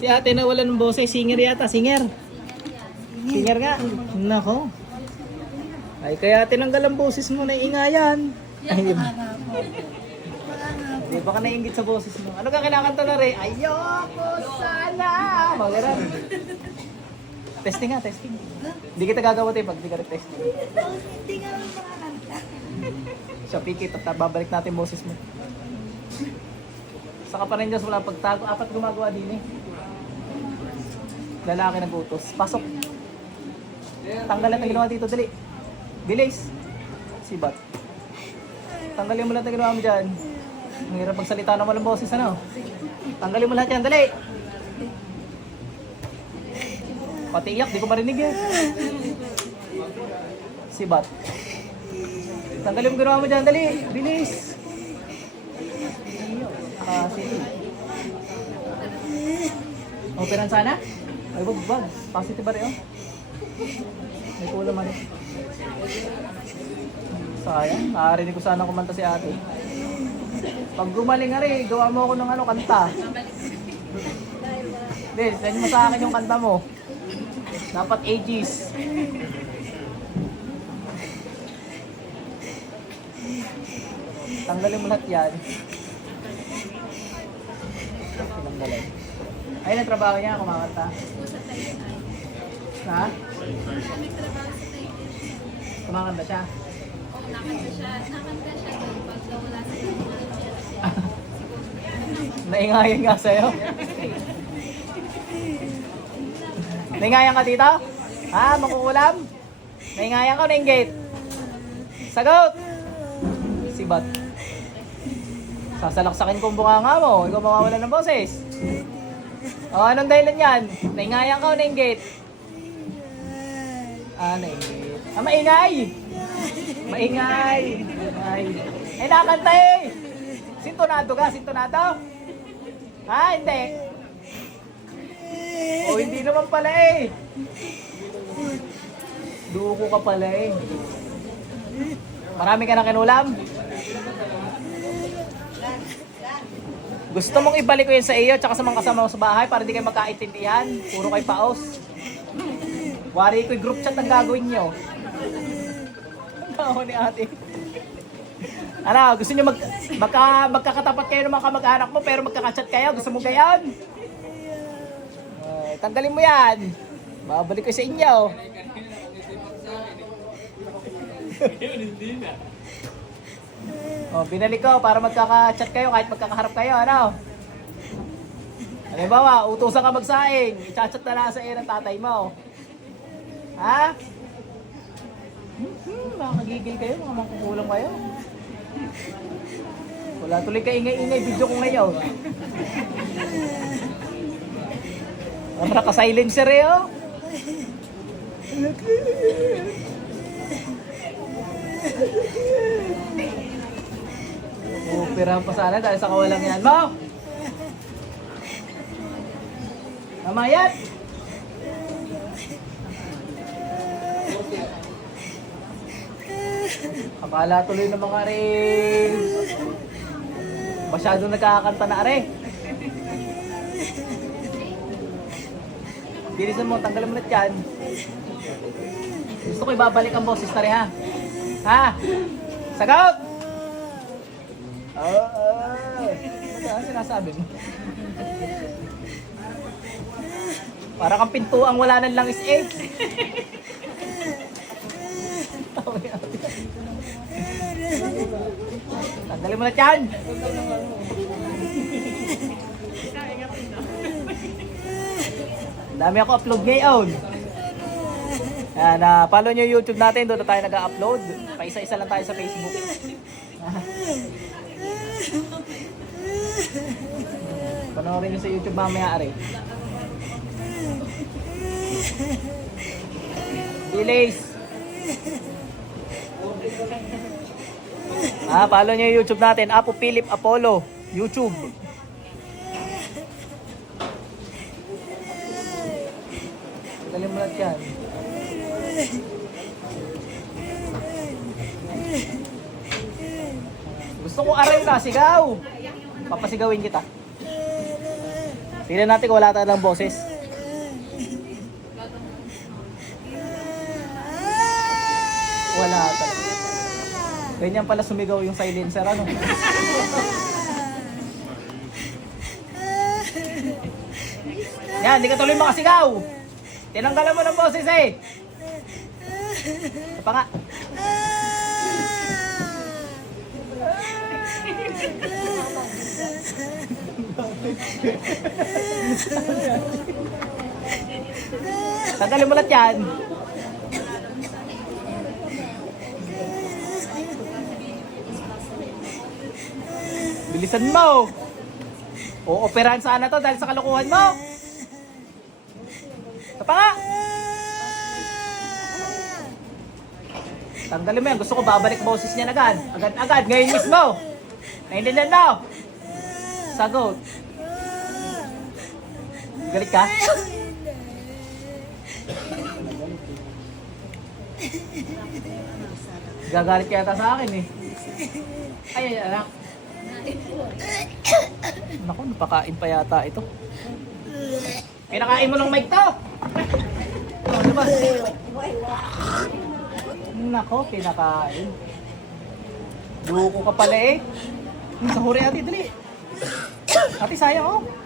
Si ate na wala ng boses, singer yata, singer. Singer nga. Nako. Ay, kaya tinanggal ang boses mo na ingayan. Ay, Di ba ka sa boses mo? Ano ka kinakanta na rin? Ayoko sana! Mga ganun. Testing nga, testing. Hindi kita gagawa tayo pag hindi ka testing. Hindi nga lang makakanta. Siya pikit at babalik natin boses mo. Saka pa rin Diyos wala pagtago. Apat gumagawa din eh. Lalaki nag-utos. Pasok. Tanggalan ang ginawa dito. Dali. Bilis. Sibat. Tanggalin mo lahat na ginawa mo dyan. Ang hirap magsalita ng walang boses ano. Tanggalin mo lahat yan. Dali. Pati iyak, di ko marinig eh. Sibat. Tanggalin mo ginawa mo dyan. Dali. Bilis. Sige. Operan sana? Ay, wag, wag. Positive ba rin, oh? May kulang man. Sayang, nakarinig ko sana kumanta si ate. Pag gumaling nga rin, gawa mo ako ng ano, kanta. Hindi, send mo sa akin yung kanta mo. Dapat ages. Tanggalin mo lahat yan. Tinanggalan. Ay, nagtrabaho niya, kumakanta. Ha? Kumakanta siya. Naingayan nga sa'yo. Naingayan ka dito? Ha? Makukulam? Naingayan ka o nainggit? Sagot! Sibat. Sasalaksakin ko ang bunganga mo. Ikaw mawawala ng boses. O, anong dahilan yan? Naingayan ka o nainggit? Ah, nainggit. Ah, maingay! Maingay! Maingay. Eh, nakakanta eh! Sintonado ka? Sintonado? Ha? Hindi. O, hindi naman pala eh. Duko ka pala eh. Marami ka na kinulam? Gusto mong ibalik ko yun sa iyo tsaka sa mga kasama mo sa bahay para di kayo magkaintindihan? Puro kay paos. Wari ko group chat ang gagawin nyo. Ang ni ate. Ano, gusto nyo mag, magka, magkakatapat kayo ng mga kamag-anak mo pero magkakachat kayo? Gusto mo gayon? Uh, tanggalin mo yan. Babalik ko sa inyo. Oh, binalik ko para magkaka-chat kayo kahit magkakaharap kayo, ano? Halimbawa, utusan ka magsaing, i-chat na lang sa iyo ng tatay mo. Ha? Hmm, nakakagigil kayo, mga mangkukulang kayo. Wala tuloy ka ingay-ingay video ko ngayon. Ang naka-silencer eh, oh. Upirahan pa sana dahil sa kawalang yan mo. Mamayat! Akala tuloy ng mga rin. Masyado nagkakanta na are. Bilisan mo, tanggalin mo na yan. Gusto ko ibabalik ang boses na rin ha. Ha? Sagot! Oo. Ano ang sinasabi mo? Para kang pintuang wala nang langis eh. Tanggalin mo na yan. Dami ako upload ngayon. Yan, uh, follow nyo YouTube natin, doon na tayo nag-upload. Pa-isa-isa lang tayo sa Facebook. Panoorin nyo sa YouTube mamaya, Ari. Delays. Ah, follow nyo yung YouTube natin, Apo Philip Apollo, YouTube. Galing mo lahat yan. Gusto ko aray na, sigaw. Papasigawin kita. Tingnan natin kung wala tayo ng boses. Wala talaga. Ganyan pala sumigaw yung silencer, ano? Yan, hindi ka tuloy makasigaw. Tinanggalan mo ng boses eh. Ito pa nga. Tanggalin mo lahat yan. Bilisan mo. O-operahan sana to dahil sa kalukuhan mo. Ito pa nga. Tanggalin mo yan. Gusto ko babalik boses niya agad. Agad-agad. Ngayon mismo. Naintindihan mo. Sagot. Galit ka? Gagalit ka yata sa akin eh. Ay, ay, anak. Naku, napakain pa yata ito. Kinakain mo ng mic to! Oh? Nako, pinakain. Duko ka pala eh. Sa huri ate, dali. Ate, sayang oh.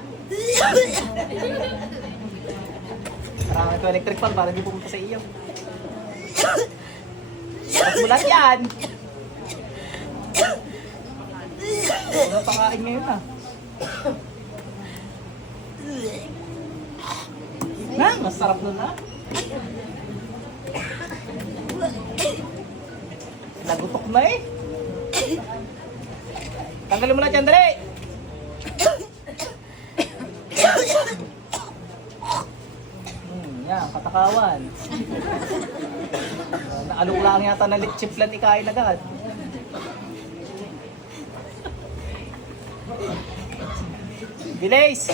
Marami ito electric fan para di pumunta sa iyo. Tapos mulat yan. Wala pakain ngayon ah. Na, masarap nun ah. Nagutok na eh. Tanggalin mo na dyan, dali! Uh, naalok lang yata na chiplan ikain agad. Bilis!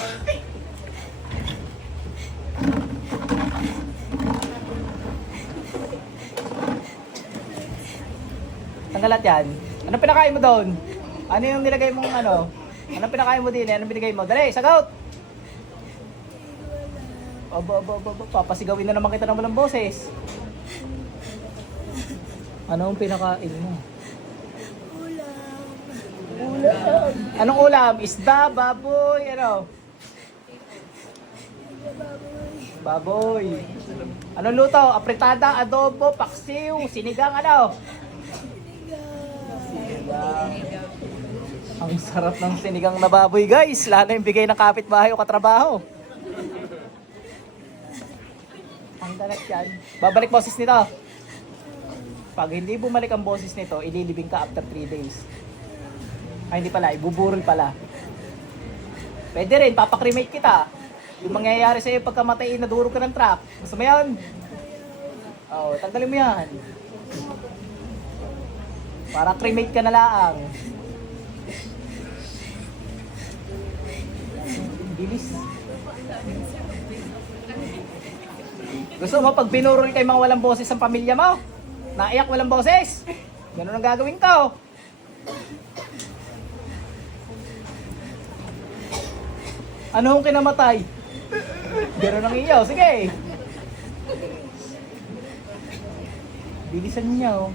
Tanggalat yan. Anong pinakain mo doon? Ano yung nilagay mong ano? Anong pinakain mo din? Anong binigay mo? Dali, sagot! Aba, aba, aba, aba. Papasigawin na naman kita ng walang boses. Ano ang pinakain mo? Ulam. Anong ulam? Isda, baboy, ano? Baboy. Anong luto? Apritada, adobo, paksiw, sinigang, ano? Sinigang. Ang sarap ng sinigang na baboy, guys. Lalo yung bigay ng kapitbahay o katrabaho. Dalat yan. Babalik boses nito. Pag hindi bumalik ang boses nito, ililibing ka after 3 days. Ay, hindi pala. Ibuburol pala. Pwede rin, papakremate kita. Yung mangyayari sa'yo pagkamatay, nadurog ka ng truck. Gusto mo yan? Oo, tanggalin mo yan. Para cremate ka na lang. Bilis. Gusto mo, pag binurol kay mga walang boses ang pamilya mo, naiyak walang boses, ganun ang gagawin ko. Ano kung kinamatay? Ganun ang iyo. Sige. Bilisan niya oh.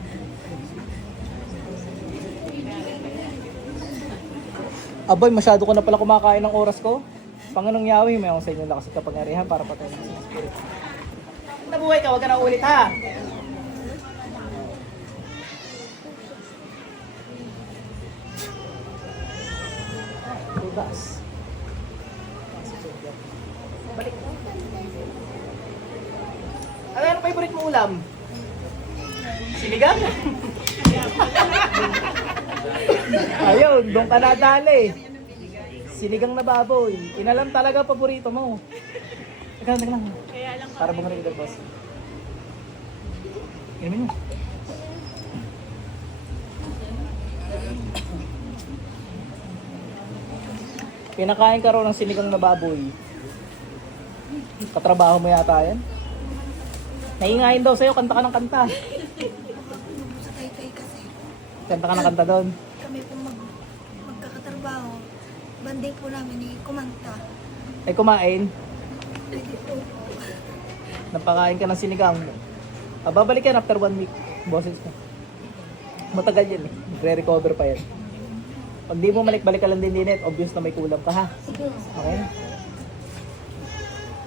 Aboy, masyado ko na pala kumakain ng oras ko. Panganong Yahweh, may akong sa inyo lakas at kapangyarihan para patayin ang spirit. Nabuhay ka, huwag ka na ulit ha. Tugas. Balik. Ano yung favorite mo ulam? Sinigang? Ayun, doon ka nadali. Sinigang na baboy. Inalam talaga paborito mo. Teka lang, teka lang. Para bumalik ka, boss. Inumin mo. Pinakain ka raw ng sinigang na baboy. Katrabaho mo yata yan. Naingayin daw sa'yo, kanta ka ng kanta. Sa Taytay kasi, Kanta ka ng kanta doon. kami po mag, magkakatrabaho. Banding po namin ni kumanta. ay kumain. Napakain ka ng sinigang. Ah, babalik yan after one week. Boses ko. Matagal yan eh. Re-recover pa yan. Pag di mo malik-balik ka lang din din, obvious na may kulang ka ha. Okay?